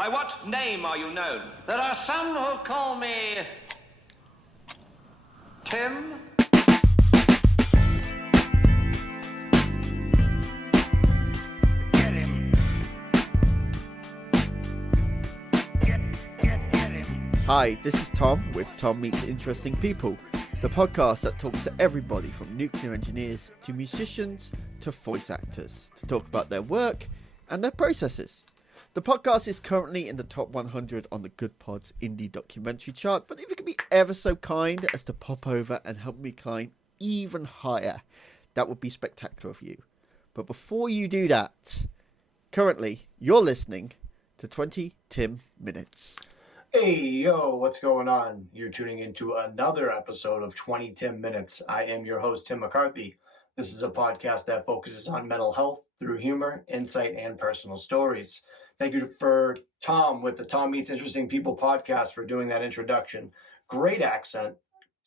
By what name are you known? There are some who call me Tim. Get him. Get him. Hi, this is Tom with Tom Meets Interesting People, the podcast that talks to everybody from nuclear engineers to musicians to voice actors to talk about their work and their processes. The podcast is currently in the top 100 on the Good Pods indie documentary chart, but if you could be ever so kind as to pop over and help me climb even higher, that would be spectacular of you. But before you do that, currently you're listening to 20 Tim Minutes. Hey, yo, what's going on? You're tuning into another episode of 20 Tim Minutes. I am your host, Tim McCarthy. This is a podcast that focuses on mental health through humor, insight, and personal stories. Thank you for Tom with the Tom Meets Interesting People podcast for doing that introduction. Great accent.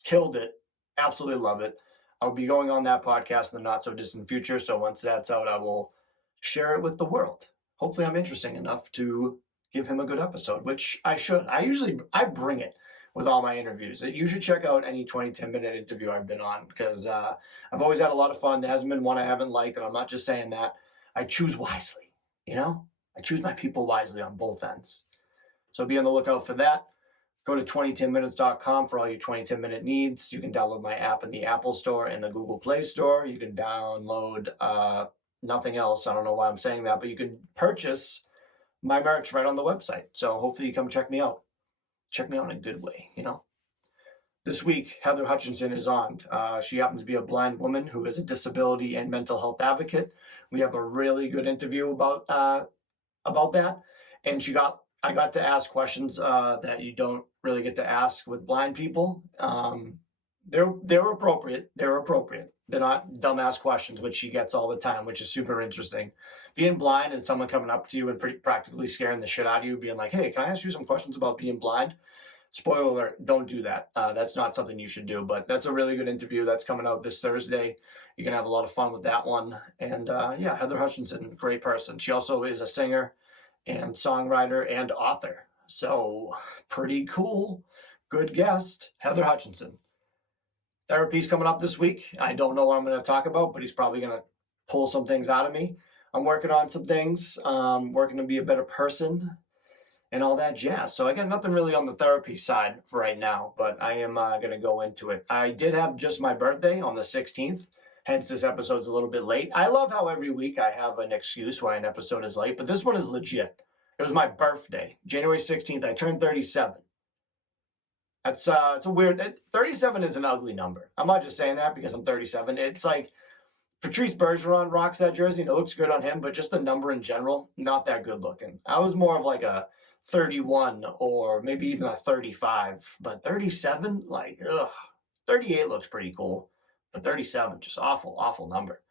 Killed it. Absolutely love it. I'll be going on that podcast in the not so distant future. So once that's out, I will share it with the world. Hopefully I'm interesting enough to give him a good episode, which I should. I bring it with all my interviews. You should check out any 20-10-minute interview I've been on because I've always had a lot of fun. There hasn't been one I haven't liked, and I'm not just saying that. I choose wisely, you know? I choose my people wisely on both ends. So be on the lookout for that. Go to 2010minutes.com for all your 20-10-minute needs. You can download my app in the Apple Store and the Google Play Store. You can download nothing else. I don't know why I'm saying that, but you can purchase my merch right on the website. So hopefully you come check me out. Check me out in a good way, you know. This week, Heather Hutchinson is on. She happens to be a blind woman who is a disability and mental health advocate. We have a really good interview about that, and I got to ask questions that you don't really get to ask with blind people. They're appropriate. They're not dumbass questions, which she gets all the time, which is super interesting. Being blind and someone coming up to you and practically scaring the shit out of you, being like, "Hey, can I ask you some questions about being blind?" Spoiler alert, don't do that. That's not something you should do, but that's a really good interview that's coming out this Thursday. You're going to have a lot of fun with that one. And yeah, Heather Hutchinson, great person. She also is a singer and songwriter and author. So pretty cool. Good guest, Heather Hutchinson. Therapy's coming up this week. I don't know what I'm going to talk about, but he's probably going to pull some things out of me. I'm working on some things, working to be a better person and all that jazz. So I got nothing really on the therapy side for right now, but I am going to go into it. I did have just my birthday on the 16th, hence this episode's a little bit late. I love how every week I have an excuse why an episode is late, but this one is legit. It was my birthday, January 16th. I turned 37. It's a weird, 37 is an ugly number. I'm not just saying that because I'm 37. It's like Patrice Bergeron rocks that jersey and it looks good on him, but just the number in general, not that good looking. I was more of like a 31 or maybe even a 35, but 37, like, ugh. 38 looks pretty cool, but 37, just awful number.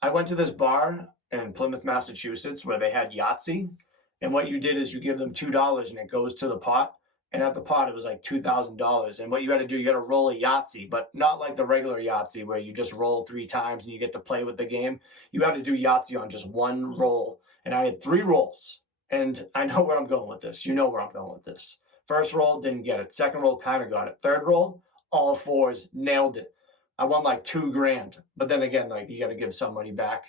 I went to this bar in Plymouth, Massachusetts where they had Yahtzee, and what you did is you give them $2 and it goes to the pot. And at the pot, it was like $2,000. And what you had to do, you had to roll a Yahtzee, but not like the regular Yahtzee where you just roll 3 times and you get to play with the game. You had to do Yahtzee on just one roll. And I had 3 rolls. And I know where I'm going with this. You know where I'm going with this. First roll, didn't get it. Second roll, kind of got it. Third roll, all 4s, nailed it. I won like $2,000. But then again, like you got to give some money back.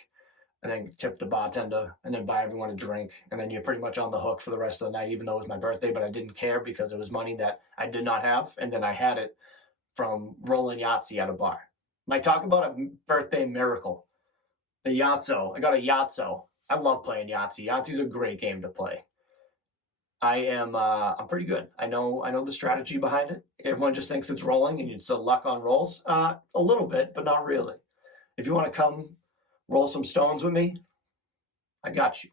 And then tip the bartender, and then buy everyone a drink. And then you're pretty much on the hook for the rest of the night, even though it was my birthday, but I didn't care because it was money that I did not have. And then I had it from rolling Yahtzee at a bar. Like, talk about a birthday miracle. The Yahtzee. I got a Yahtzee. I love playing Yahtzee. Yahtzee's a great game to play. I'm pretty good. I know the strategy behind it. Everyone just thinks it's rolling and it's a luck on rolls. A little bit, but not really. If you want to come roll some stones with me, I got you.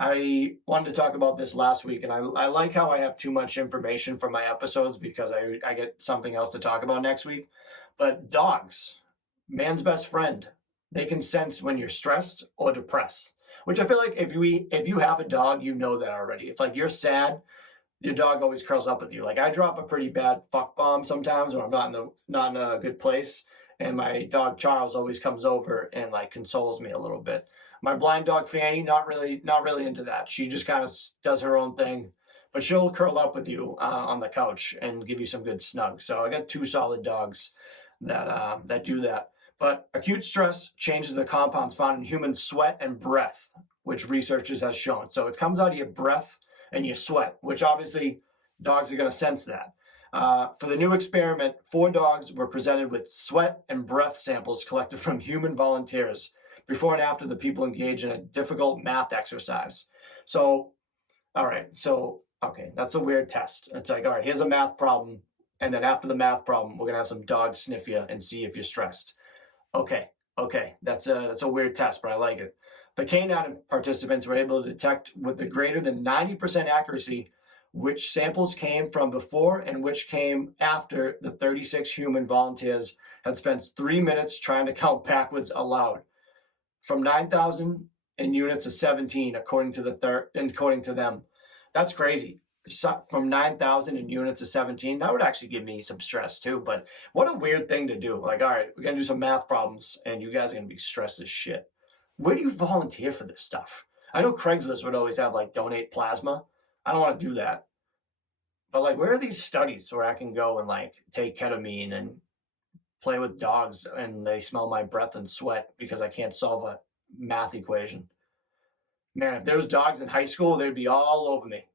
I wanted to talk about this last week, and I like how I have too much information for my episodes because I get something else to talk about next week. But dogs, man's best friend, they can sense when you're stressed or depressed, which I feel like if you have a dog, you know that already. It's like you're sad, your dog always curls up with you. Like I drop a pretty bad fuck bomb sometimes when I'm not in a good place. And my dog Charles always comes over and like consoles me a little bit. My blind dog Fanny, not really into that. She just kind of does her own thing, but she'll curl up with you on the couch and give you some good snug. So I got 2 solid dogs that do that. But acute stress changes the compounds found in human sweat and breath, which researchers has shown. So it comes out of your breath and your sweat, which obviously dogs are going to sense that. For the new experiment, 4 dogs were presented with sweat and breath samples collected from human volunteers before and after the people engaged in a difficult math exercise. So, all right, so, okay, that's a weird test. It's like, all right, here's a math problem, and then after the math problem, we're going to have some dogs sniff you and see if you're stressed. Okay, that's a weird test, but I like it. The canine participants were able to detect with the greater than 90% accuracy which samples came from before and which came after the 36 human volunteers had spent 3 minutes trying to count backwards aloud. From 9,000 in units of 17, according to them. That's crazy. From 9,000 in units of 17, that would actually give me some stress too. But what a weird thing to do. Like, all right, we're going to do some math problems and you guys are going to be stressed as shit. Where do you volunteer for this stuff? I know Craigslist would always have like donate plasma. I don't want to do that. But like, where are these studies where I can go and like take ketamine and play with dogs and they smell my breath and sweat because I can't solve a math equation? Man, if there was dogs in high school, they'd be all over me.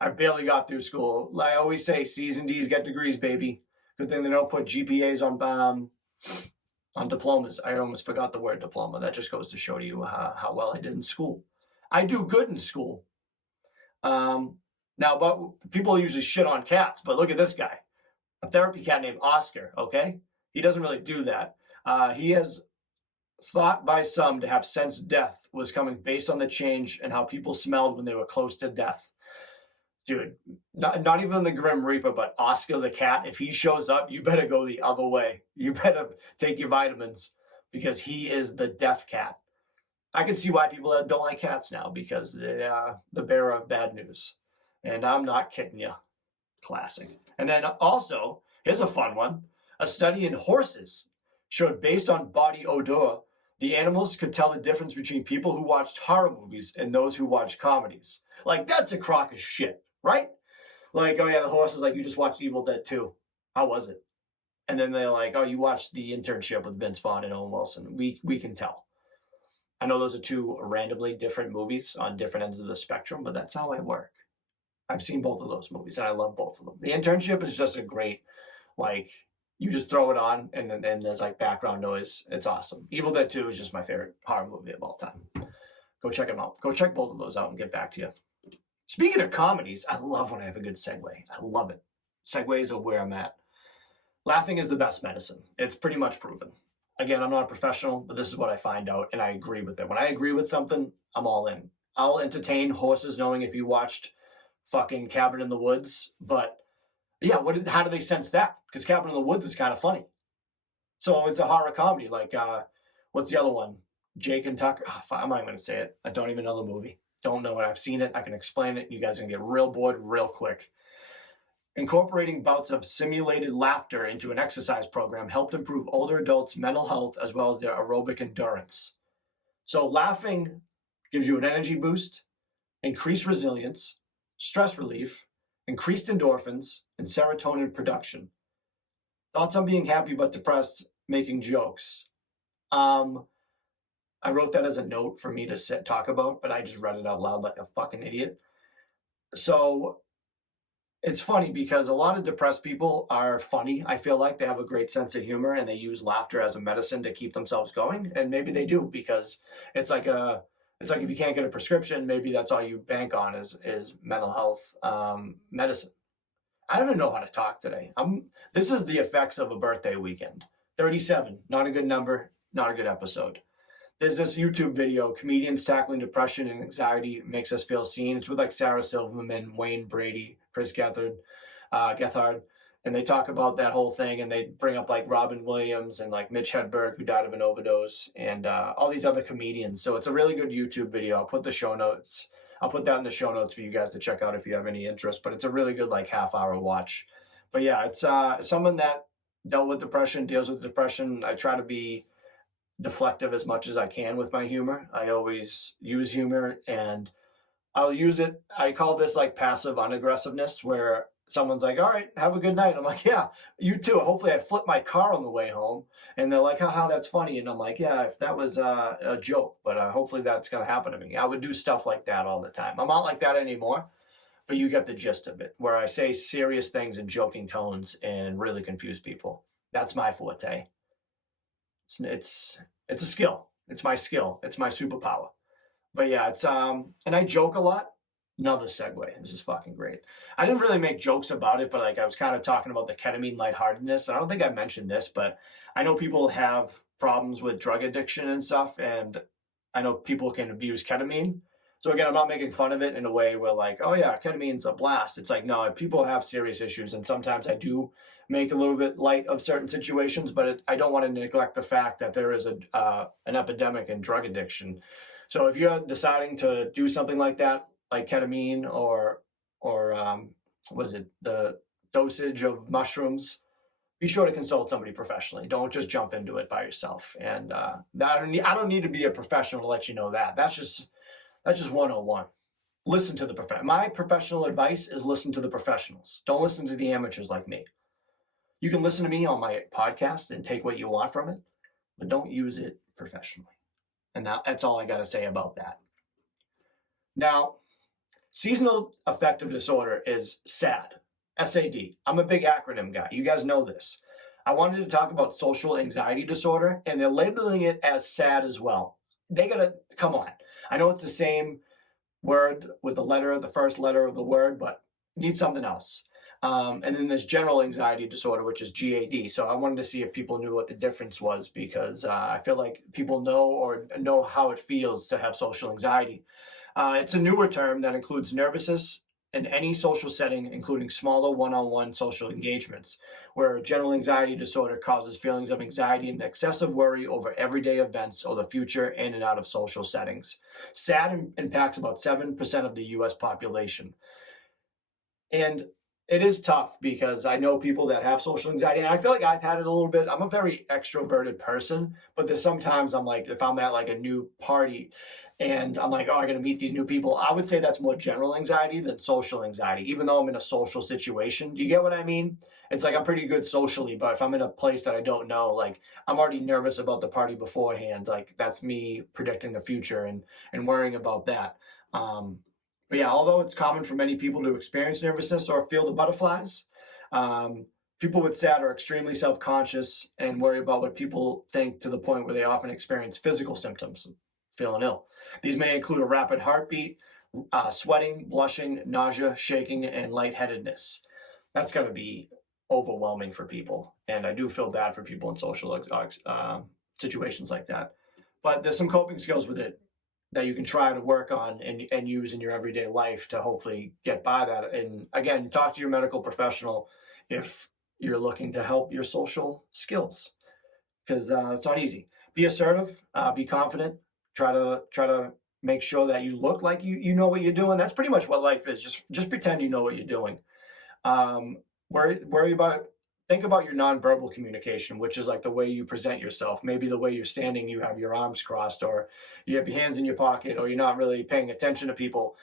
I barely got through school. Like I always say, C's and D's get degrees, baby. Good thing they don't put GPAs on diplomas. I almost forgot the word diploma. That just goes to show you how well I did in school. I do good in school. Now, but people usually shit on cats, but look at this guy. A therapy cat named Oscar, okay? He doesn't really do that. He has thought by some to have sensed death was coming based on the change in how people smelled when they were close to death. Dude, not even the Grim Reaper, but Oscar the cat, if he shows up, you better go the other way. You better take your vitamins because he is the death cat. I can see why people don't like cats now because they're the bearer of bad news. And I'm not kidding you. Classic. And then also, here's a fun one. A study in horses showed based on body odor, the animals could tell the difference between people who watched horror movies and those who watched comedies. Like, that's a crock of shit, right? Like, oh yeah, the horse is like, you just watched Evil Dead 2. How was it? And then they're like, oh, you watched The Internship with Vince Vaughn and Owen Wilson. We can tell. I know those are 2 randomly different movies on different ends of the spectrum, but that's how I work. I've seen both of those movies, and I love both of them. The Internship is just a great, like, you just throw it on, and there's, like, background noise. It's awesome. Evil Dead 2 is just my favorite horror movie of all time. Go check them out. Go check both of those out and get back to you. Speaking of comedies, I love when I have a good segue. I love it. Segues are where I'm at. Laughing is the best medicine. It's pretty much proven. Again, I'm not a professional, but this is what I find out, and I agree with it. When I agree with something, I'm all in. I'll entertain horses knowing if you watched fucking Cabin in the Woods, but yeah, how do they sense that? Because Cabin in the Woods is kind of funny. So it's a horror comedy. Like, what's the other one? Jake and Tucker. I'm not even going to say it. I don't even know the movie. Don't know it. I've seen it. I can explain it. You guys are going to get real bored real quick. Incorporating bouts of simulated laughter into an exercise program helped improve older adults' mental health as well as their aerobic endurance. So laughing gives you an energy boost, increased resilience, stress relief, increased endorphins, and serotonin production. Thoughts on being happy but depressed, making jokes. I wrote that as a note for me to talk about, but I just read it out loud like a fucking idiot. So it's funny because a lot of depressed people are funny. I feel like they have a great sense of humor and they use laughter as a medicine to keep themselves going. And maybe they do because it's like if you can't get a prescription, maybe that's all you bank on is mental health medicine. I don't even know how to talk today. This is the effects of a birthday weekend. 37, not a good number, not a good episode. There's this YouTube video, Comedians Tackling Depression and Anxiety Makes Us Feel Seen. It's with like Sarah Silverman, Wayne Brady, Chris Gethard, and they talk about that whole thing, and they bring up like Robin Williams and like Mitch Hedberg, who died of an overdose, and all these other comedians. So it's a really good YouTube video. I'll put that in the show notes for you guys to check out if you have any interest, but it's a really good like half-hour watch. But yeah, it's someone that dealt with depression, deals with depression. I try to be deflective as much as I can with my humor. I always use humor, and I'll use it. I call this like passive unaggressiveness, where someone's like, all right, have a good night. I'm like, yeah, you too. Hopefully I flip my car on the way home. And they're like, haha, that's funny. And I'm like, yeah, if that was a joke, but hopefully that's going to happen to me. I would do stuff like that all the time. I'm not like that anymore, but you get the gist of it, where I say serious things in joking tones and really confuse people. That's my forte. It's a skill. It's my skill. It's my superpower. But yeah, it's and I joke a lot. Another segue. This is fucking great. I didn't really make jokes about it, but like I was kind of talking about the ketamine lightheartedness. I don't think I mentioned this, but I know people have problems with drug addiction and stuff, and I know people can abuse ketamine. So again, I'm not making fun of it in a way where like, oh yeah, ketamine's a blast. It's like, no, people have serious issues, and sometimes I do make a little bit light of certain situations, but I don't want to neglect the fact that there is an epidemic in drug addiction. So if you're deciding to do something like that, like ketamine or was it the dosage of mushrooms, be sure to consult somebody professionally. Don't just jump into it by yourself. And I don't need to be a professional to let you know that. That's just 101. Listen to the my professional advice is listen to the professionals. Don't listen to the amateurs like me. You can listen to me on my podcast and take what you want from it, but don't use it professionally. And that's all I got to say about that. Now, seasonal affective disorder is SAD, SAD. I'm a big acronym guy. You guys know this. I wanted to talk about social anxiety disorder, and they're labeling it as SAD as well. They got to, come on. I know it's the same word with the first letter of the word, but need something else. And then there's general anxiety disorder, which is GAD. So I wanted to see if people knew what the difference was, because I feel like people know how it feels to have social anxiety. It's a newer term that includes nervousness in any social setting, including smaller one-on-one social engagements, where general anxiety disorder causes feelings of anxiety and excessive worry over everyday events or the future in and out of social settings. SAD impacts about 7% of the U.S. population. And it is tough, because I know people that have social anxiety, and I feel like I've had it a little bit. I'm a very extroverted person, but there's sometimes I'm like, if I'm at like a new party and I'm like, oh, I'm going to meet these new people, I would say that's more general anxiety than social anxiety, even though I'm in a social situation. Do you get what I mean? It's like I'm pretty good socially, but if I'm in a place that I don't know, like I'm already nervous about the party beforehand. Like that's me predicting the future and worrying about that. But yeah, although it's common for many people to experience nervousness or feel the butterflies, people with SAD are extremely self-conscious and worry about what people think, to the point where they often experience physical symptoms, feeling ill. These may include a rapid heartbeat, sweating, blushing, nausea, shaking, and lightheadedness. That's got to be overwhelming for people. And I do feel bad for people in social situations like that. But there's some coping skills with it that you can try to work on and use in your everyday life to hopefully get by that. And again, talk to your medical professional if you're looking to help your social skills, because it's not easy. Be assertive, be confident, try to make sure that you look like you know what you're doing. That's pretty much what life is. Just pretend you know what you're doing. Think about your nonverbal communication, which is like the way you present yourself. Maybe the way you're standing, you have your arms crossed, or you have your hands in your pocket, or you're not really paying attention to people.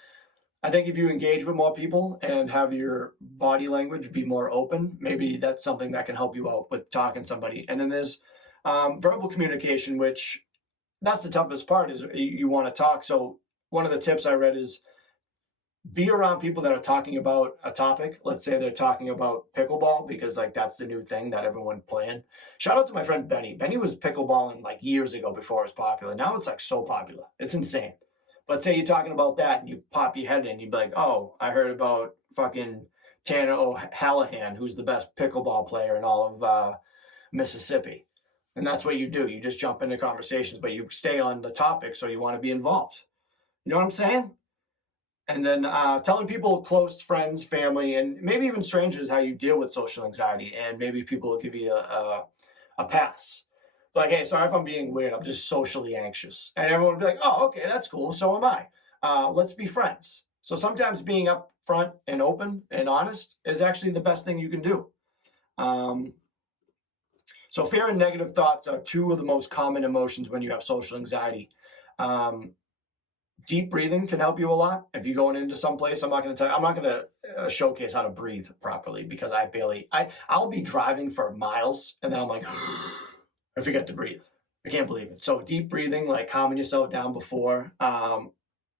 I think if you engage with more people and have your body language be more open, maybe that's something that can help you out with talking to somebody. And then there's verbal communication, which that's the toughest part, is you want to talk. So one of the tips I read is be around people that are talking about a topic. Let's say they're talking about pickleball, because like that's the new thing that everyone's playing. Shout out to my friend Benny. Benny was pickleballing like years ago before it was popular. Now it's like so popular. It's insane. But say you're talking about that and you pop your head in, you'd be like, oh, I heard about fucking Tanner O'Hallahan, who's the best pickleball player in all of Mississippi. And that's what you do. You just jump into conversations, but you stay on the topic, so you want to be involved. You know what I'm saying? And then telling people, close friends, family, and maybe even strangers, how you deal with social anxiety. And maybe people will give you a pass. Like, hey, sorry if I'm being weird. I'm just socially anxious. And everyone will be like, oh, okay, that's cool. So am I. Let's be friends. So sometimes being upfront and open and honest is actually the best thing you can do. So So fear and negative thoughts are two of the most common emotions when you have social anxiety. Deep breathing can help you a lot. If you're going into some place, I'm not going to showcase how to breathe properly because I'll be driving for miles and then I'm like, I forget to breathe. I can't believe it. So deep breathing, like calming yourself down before,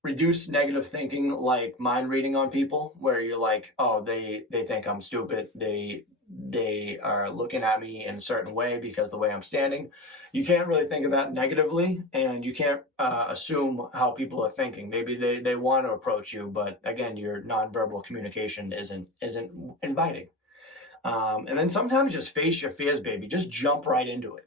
reduce negative thinking, like mind reading on people where you're like, oh, they think I'm stupid. They are looking at me in a certain way because the way I'm standing. You can't really think of that negatively, and you can't assume how people are thinking. Maybe they want to approach you, but again, your nonverbal communication isn't inviting. And then sometimes just face your fears, baby. Just jump right into it.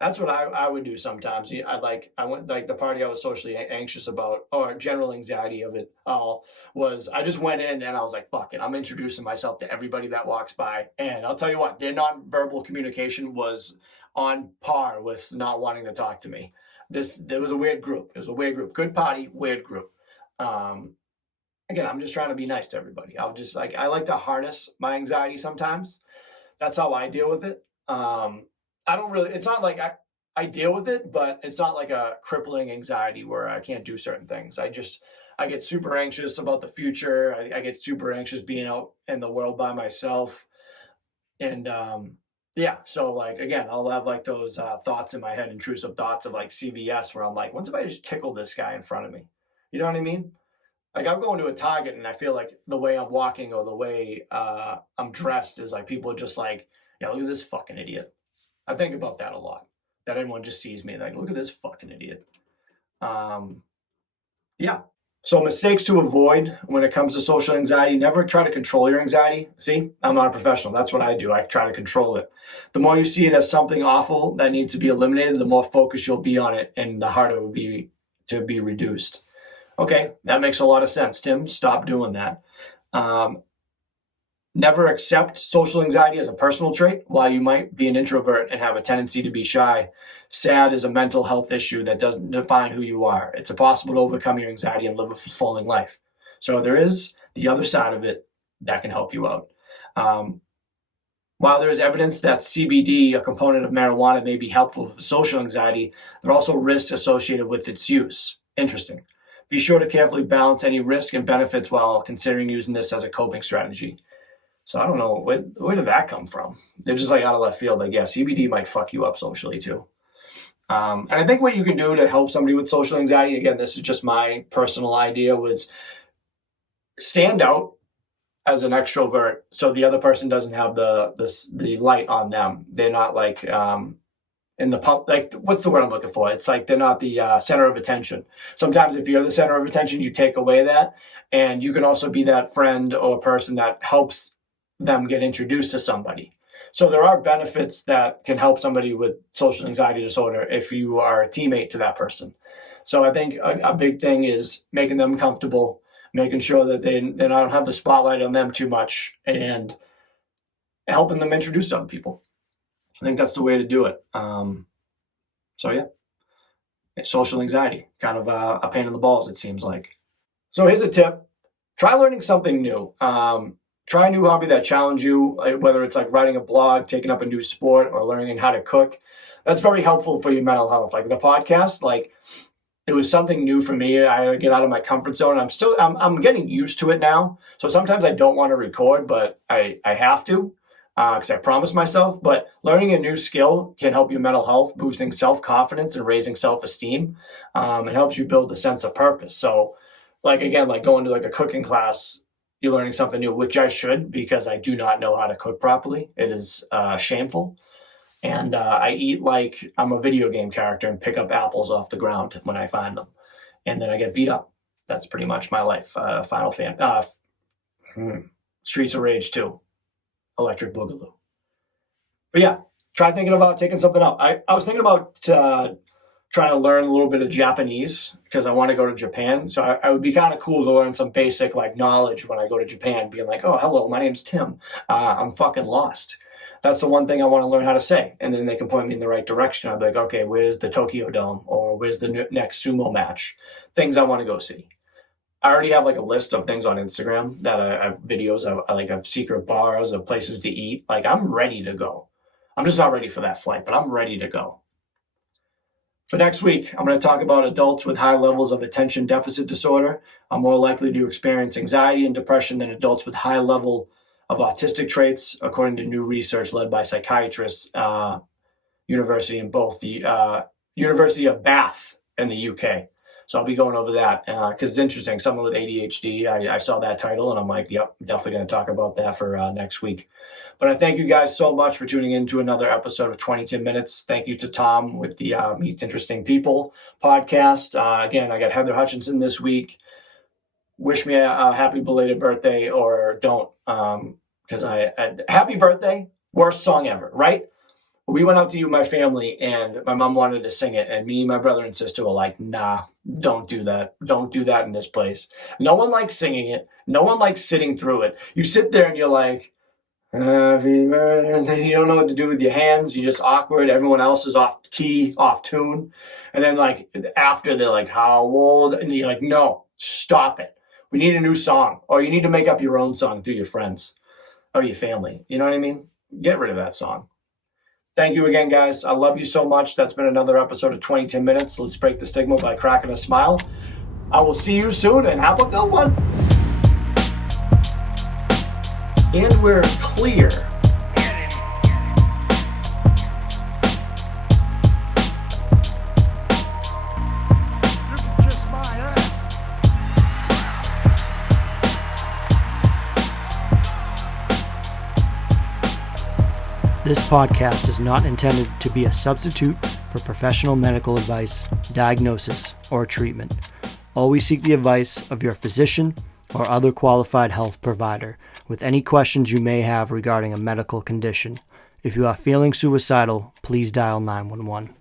That's what I would do sometimes. I went like the party I was socially anxious about, or general anxiety of it all, was I just went in and I was like, fuck it, I'm introducing myself to everybody that walks by. And I'll tell you what, their nonverbal communication was on par with not wanting to talk to me. There was a weird group. It was a weird group. Good party, weird group. Again, I'm just trying to be nice to everybody. I like to harness my anxiety sometimes. That's how I deal with it. It's not like I deal with it, but it's not like a crippling anxiety where I can't do certain things. I get super anxious about the future. I get super anxious being out in the world by myself. And, so like, again, I'll have like those thoughts in my head, intrusive thoughts of like CVS where I'm like, when's if I just tickle this guy in front of me? You know what I mean? Like I'm going to a Target and I feel like the way I'm walking or the way I'm dressed is like people are just like, yeah, look at this fucking idiot. I think about that a lot, that everyone just sees me like, look at this fucking idiot. So mistakes to avoid when it comes to social anxiety: never try to control your anxiety. See, I'm not a professional. That's what I do. I try to control it. The more you see it as something awful that needs to be eliminated, the more focused you'll be on it and the harder it will be to be reduced. Okay, that makes a lot of sense, Tim. Stop doing that. Never accept social anxiety as a personal trait. While you might be an introvert and have a tendency to be shy, SAD is a mental health issue that doesn't define who you are. It's possible to overcome your anxiety and live a fulfilling life. So there is the other side of it that can help you out. While there is evidence that CBD, a component of marijuana, may be helpful for social anxiety, there are also risks associated with its use. Interesting. Be sure to carefully balance any risk and benefits while considering using this as a coping strategy. So I don't know, where did that come from? They're just like out of left field. Like, yeah, CBD might fuck you up socially too. And I think what you can do to help somebody with social anxiety, again, this is just my personal idea, was stand out as an extrovert so the other person doesn't have the light on them. They're not like in the pub, like, what's the word I'm looking for? It's like they're not the center of attention. Sometimes if you're the center of attention, you take away that, and you can also be that friend or person that helps them get introduced to somebody. So there are benefits that can help somebody with social anxiety disorder if you are a teammate to that person. So I think a big thing is making them comfortable, making sure that they don't have the spotlight on them too much, and helping them introduce other people. I think that's the way to do it. Social anxiety, kind of a pain in the balls, it seems like. So here's a tip. Try learning something new. Try a new hobby that challenges you, whether it's like writing a blog, taking up a new sport, or learning how to cook. That's very helpful for your mental health. Like the podcast, like it was something new for me. I had to get out of my comfort zone. I'm getting used to it now. So sometimes I don't want to record, but I have to because I promised myself. But learning a new skill can help your mental health, boosting self-confidence and raising self-esteem. It helps you build a sense of purpose. So like, again, like going to like a cooking class, you're learning something new, which I should, because I do not know how to cook properly. It is shameful. And I eat like I'm a video game character and pick up apples off the ground when I find them. And then I get beat up. That's pretty much my life. Streets of Rage 2, Electric Boogaloo. But yeah, try thinking about taking something up. I was thinking about trying to learn a little bit of Japanese because I want to go to Japan. So I would be kind of cool to learn some basic like knowledge when I go to Japan, being like, oh, hello, my name's Tim. I'm fucking lost. That's the one thing I want to learn how to say. And then they can point me in the right direction. I'd be like, okay, where's the Tokyo Dome? Or where's the next sumo match? Things I want to go see. I already have like a list of things on Instagram that I have videos of, like of secret bars, of places to eat. Like I'm ready to go. I'm just not ready for that flight, but I'm ready to go. For next week, I'm going to talk about adults with high levels of attention deficit disorder are more likely to experience anxiety and depression than adults with high level of autistic traits, according to new research led by psychiatrists, University of Bath in the UK. So I'll be going over that because it's interesting. Someone with ADHD, I saw that title and I'm like, yep, definitely going to talk about that for next week. But I thank you guys so much for tuning in to another episode of 22 Minutes. Thank you to Tom with the Meet Interesting People podcast. Again, I got Heather Hutchinson this week. Wish me a happy belated birthday or don't, because happy birthday, worst song ever, right? We went out to you, my family, and my mom wanted to sing it, and me, my brother, and sister were like, nah, don't do that. Don't do that in this place. No one likes singing it. No one likes sitting through it. You sit there and you're like, happy birthday. You don't know what to do with your hands. You're just awkward. Everyone else is off key, off tune. And then like after they're like, how old? And you're like, no, stop it. We need a new song. Or you need to make up your own song through your friends or your family. You know what I mean? Get rid of that song. Thank you again, guys. I love you so much. That's been another episode of 22 Minutes. Let's break the stigma by cracking a smile. I will see you soon and have a good one. And we're clear. Get him. You can kiss my ass. This podcast is not intended to be a substitute for professional medical advice, diagnosis, or treatment. Always seek the advice of your physician or other qualified health provider with any questions you may have regarding a medical condition. If you are feeling suicidal, please dial 911.